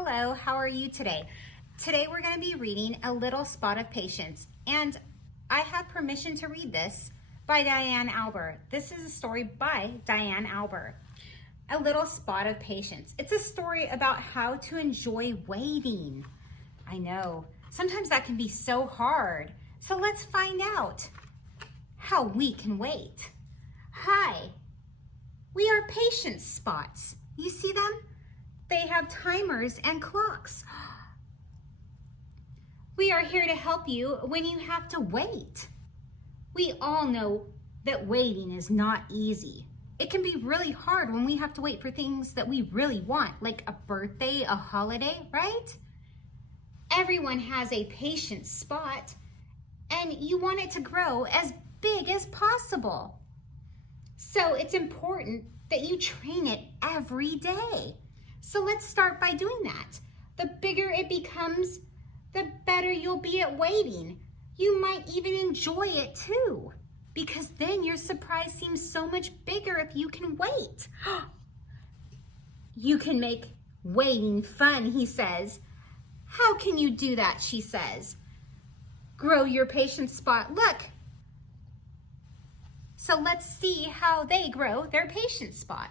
Hello, how are you today? Today we're going to be reading A Little Spot of Patience, and I have permission to read this by Diane Albert. This is a story by Diane Albert. A Little Spot of Patience. It's a story about how to enjoy waiting. I know, sometimes that can be so hard. So let's find out how we can wait. Hi, we are patience spots. You see them? They have timers and clocks. We are here to help you when you have to wait. We all know that waiting is not easy. It can be really hard when we have to wait for things that we really want, like a birthday, a holiday, right? Everyone has a patience spot, and you want it to grow as big as possible. So it's important that you train it every day. So let's start by doing that. The bigger it becomes, the better you'll be at waiting. You might even enjoy it too, because then your surprise seems so much bigger if you can wait. You can make waiting fun, he says. How can you do that, she says. Grow your patience spot, look. So let's see how they grow their patience spot.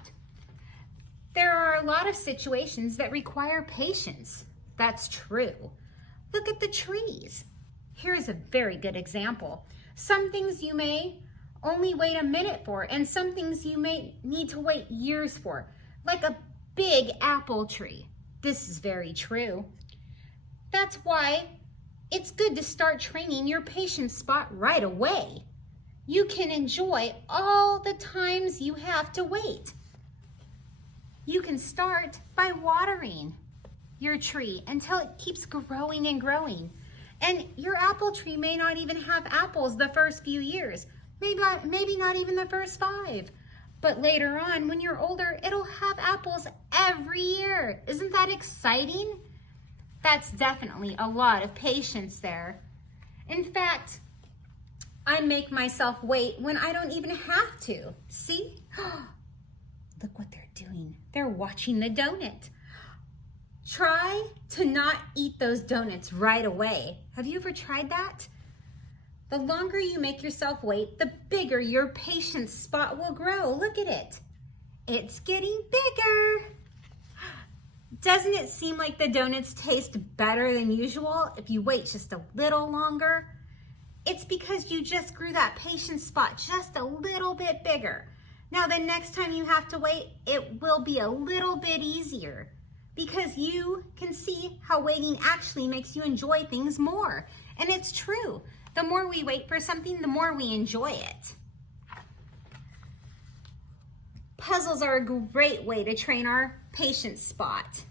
There are a lot of situations that require patience. That's true. Look at the trees. Here's a very good example. Some things you may only wait a minute for, and some things you may need to wait years for, like a big apple tree. This is very true. That's why it's good to start training your patience spot right away. You can enjoy all the times you have to wait. You can start by watering your tree until it keeps growing and growing. And your apple tree may not even have apples the first few years, maybe not even the first 5. But later on, when you're older, it'll have apples every year. Isn't that exciting? That's definitely a lot of patience there. In fact, I make myself wait when I don't even have to. See? Look what they're doing. They're watching the donut. Try to not eat those donuts right away. Have you ever tried that? The longer you make yourself wait, the bigger your patience spot will grow. Look at it. It's getting bigger. Doesn't it seem like the donuts taste better than usual if you wait just a little longer? It's because you just grew that patience spot just a little bit bigger. Now, the next time you have to wait, it will be a little bit easier because you can see how waiting actually makes you enjoy things more. And it's true. The more we wait for something, the more we enjoy it. Puzzles are a great way to train our patience spot.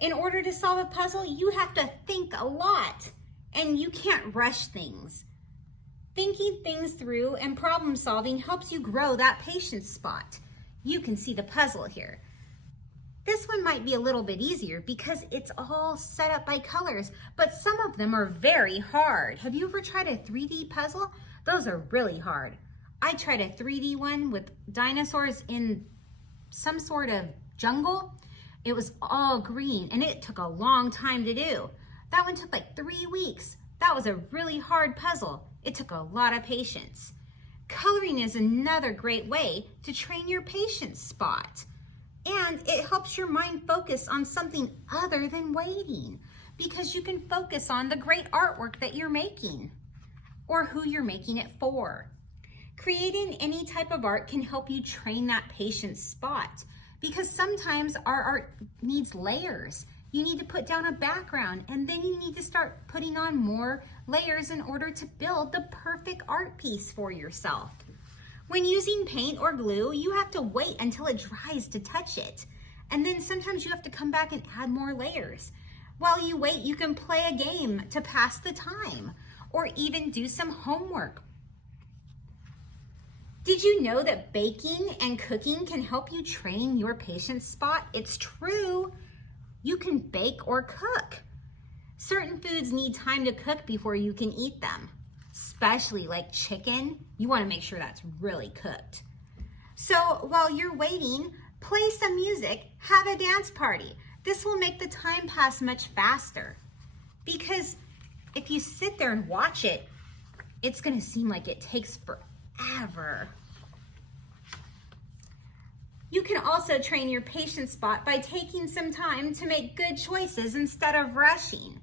In order to solve a puzzle, you have to think a lot, and you can't rush things. Thinking things through and problem solving helps you grow that patience spot. You can see the puzzle here. This one might be a little bit easier because it's all set up by colors, but some of them are very hard. Have you ever tried a 3D puzzle? Those are really hard. I tried a 3D one with dinosaurs in some sort of jungle. It was all green and it took a long time to do. That one took like 3 weeks. That was a really hard puzzle. It took a lot of patience. Coloring is another great way to train your patience spot. And it helps your mind focus on something other than waiting because you can focus on the great artwork that you're making or who you're making it for. Creating any type of art can help you train that patience spot because sometimes our art needs layers. You need to put down a background and then you need to start putting on more layers in order to build the perfect art piece for yourself. When using paint or glue, you have to wait until it dries to touch it. And then sometimes you have to come back and add more layers. While you wait, you can play a game to pass the time or even do some homework. Did you know that baking and cooking can help you train your patience spot? It's true. You can bake or cook. Certain foods need time to cook before you can eat them, especially like chicken. You want to make sure that's really cooked. So while you're waiting, play some music, have a dance party. This will make the time pass much faster, because if you sit there and watch it, it's going to seem like it takes forever. You can also train your patient spot by taking some time to make good choices instead of rushing.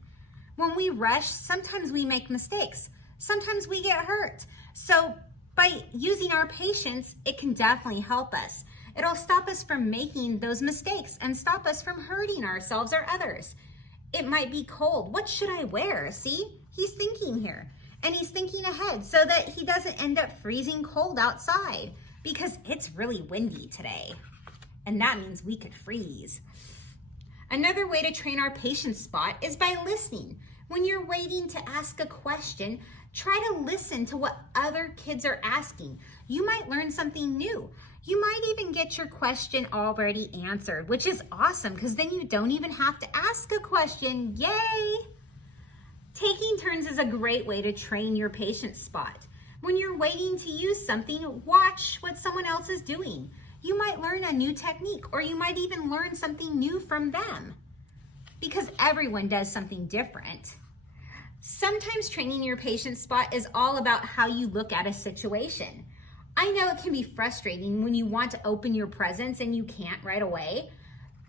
When we rush, sometimes we make mistakes. Sometimes we get hurt. So by using our patience, it can definitely help us. It'll stop us from making those mistakes and stop us from hurting ourselves or others. It might be cold. What should I wear? See, he's thinking here, and he's thinking ahead so that he doesn't end up freezing cold outside, because it's really windy today, and that means we could freeze. Another way to train our patience spot is by listening. When you're waiting to ask a question, try to listen to what other kids are asking. You might learn something new. You might even get your question already answered, which is awesome, because then you don't even have to ask a question. Yay! Taking turns is a great way to train your patience spot. When you're waiting to use something, watch what someone else is doing. You might learn a new technique, or you might even learn something new from them, because everyone does something different. Sometimes training your patience spot is all about how you look at a situation. I know it can be frustrating when you want to open your presents and you can't right away,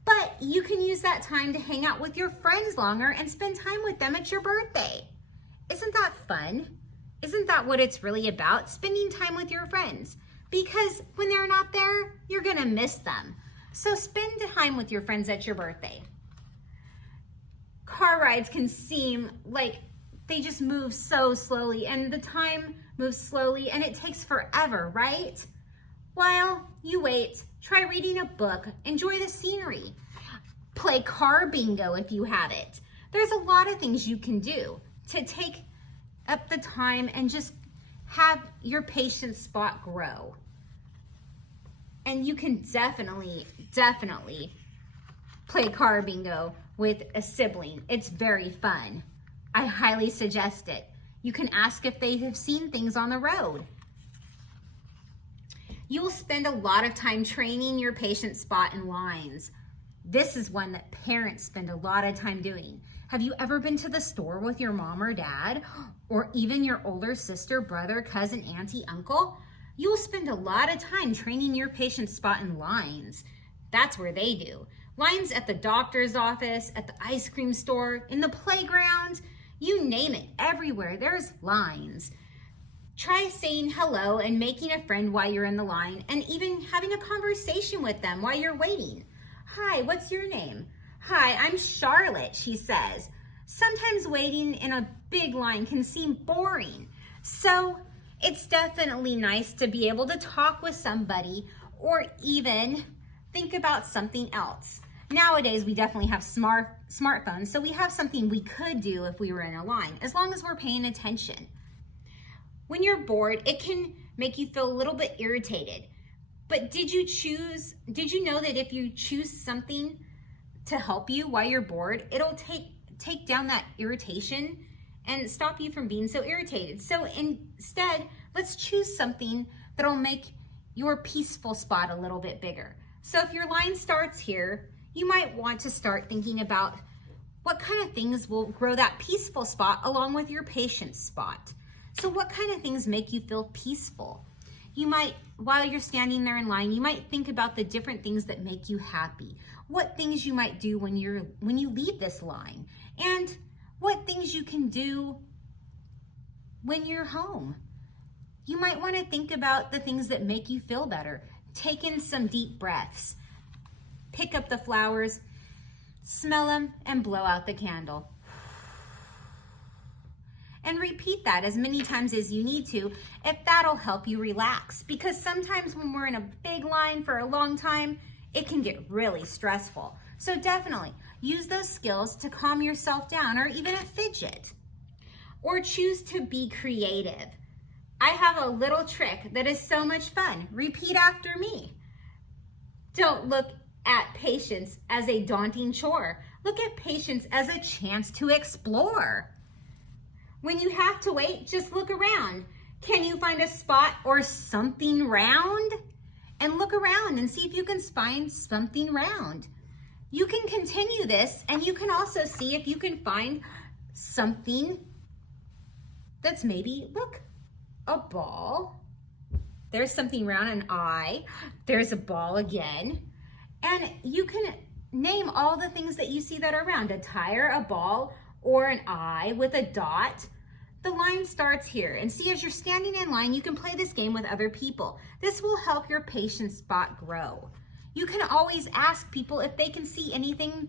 but you can use that time to hang out with your friends longer and spend time with them at your birthday. Isn't that fun? Isn't that what it's really about? Spending time with your friends. Because when they're not there, you're gonna miss them. So spend time with your friends at your birthday. Car rides can seem like they just move so slowly, and the time moves slowly, and it takes forever, right? While you wait, try reading a book, enjoy the scenery, play car bingo if you have it. There's a lot of things you can do to take up the time and just have your patience spot grow. And you can definitely play car bingo with a sibling. It's very fun. I highly suggest it. You can ask if they have seen things on the road. You will spend a lot of time training your patient spot in lines. This is one that parents spend a lot of time doing. Have you ever been to the store with your mom or dad, or even your older sister, brother, cousin, auntie, uncle? You will spend a lot of time training your patient spot in lines. That's where they do. Lines at the doctor's office, at the ice cream store, in the playground, you name it, everywhere there's lines. Try saying hello and making a friend while you're in the line, and even having a conversation with them while you're waiting. Hi, what's your name? Hi, I'm Charlotte, she says. Sometimes waiting in a big line can seem boring, so it's definitely nice to be able to talk with somebody or even think about something else. Nowadays, we definitely have smartphones, so we have something we could do if we were in a line, as long as we're paying attention. When you're bored, it can make you feel a little bit irritated. But did you know that if you choose something to help you while you're bored, it'll take down that irritation and stop you from being so irritated. So instead, let's choose something that'll make your peaceful spot a little bit bigger. So if your line starts here, you might want to start thinking about what kind of things will grow that peaceful spot along with your patient spot. So what kind of things make you feel peaceful? You might, while you're standing there in line, you might think about the different things that make you happy. What things you might do when you leave this line, and what things you can do when you're home. You might want to think about the things that make you feel better. Take in some deep breaths. Pick up the flowers, smell them, and blow out the candle. And repeat that as many times as you need to, if that'll help you relax. Because sometimes when we're in a big line for a long time, it can get really stressful. So definitely use those skills to calm yourself down, or even a fidget. Or choose to be creative. I have a little trick that is so much fun. Repeat after me. Don't look at patience as a daunting chore. Look at patience as a chance to explore. When you have to wait, just look around. Can you find a spot or something round? And look around and see if you can find something round. You can continue this, and you can also see if you can find something that's maybe, look, a ball. There's something around an eye. There's a ball again. And you can name all the things that you see that are around, a tire, a ball, or an eye with a dot. The line starts here, and see, as you're standing in line, you can play this game with other people. This will help your patient spot grow. You can always ask people if they can see anything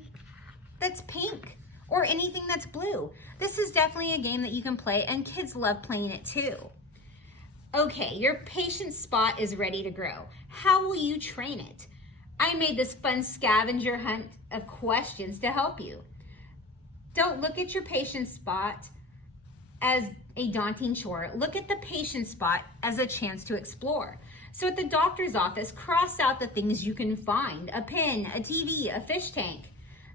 that's pink or anything that's blue. This is definitely a game that you can play, and kids love playing it too. Okay, your patient spot is ready to grow. How will you train it? I made this fun scavenger hunt of questions to help you. Don't look at your patient spot as a daunting chore. Look at the patient spot as a chance to explore. So at the doctor's office, cross out the things you can find: a pen, a TV, a fish tank,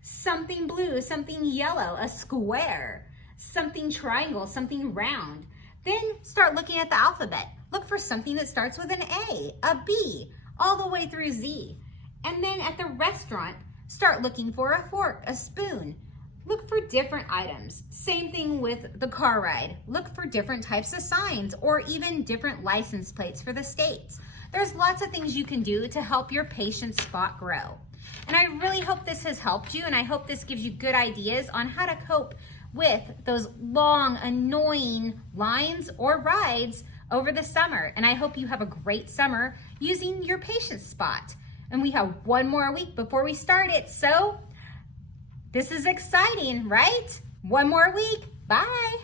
something blue, something yellow, a square, something triangle, something round. Then start looking at the alphabet. Look for something that starts with an A, B, all the way through Z. And then at the restaurant, start looking for a fork, a spoon. Look for different items. Same thing with the car ride. Look for different types of signs or even different license plates for the states. There's lots of things you can do to help your patient spot grow. And I really hope this has helped you, and I hope this gives you good ideas on how to cope with those long, annoying lines or rides over the summer. And I hope you have a great summer using your patient spot. And we have one more week before we start it, so this is exciting, right? One more week. Bye.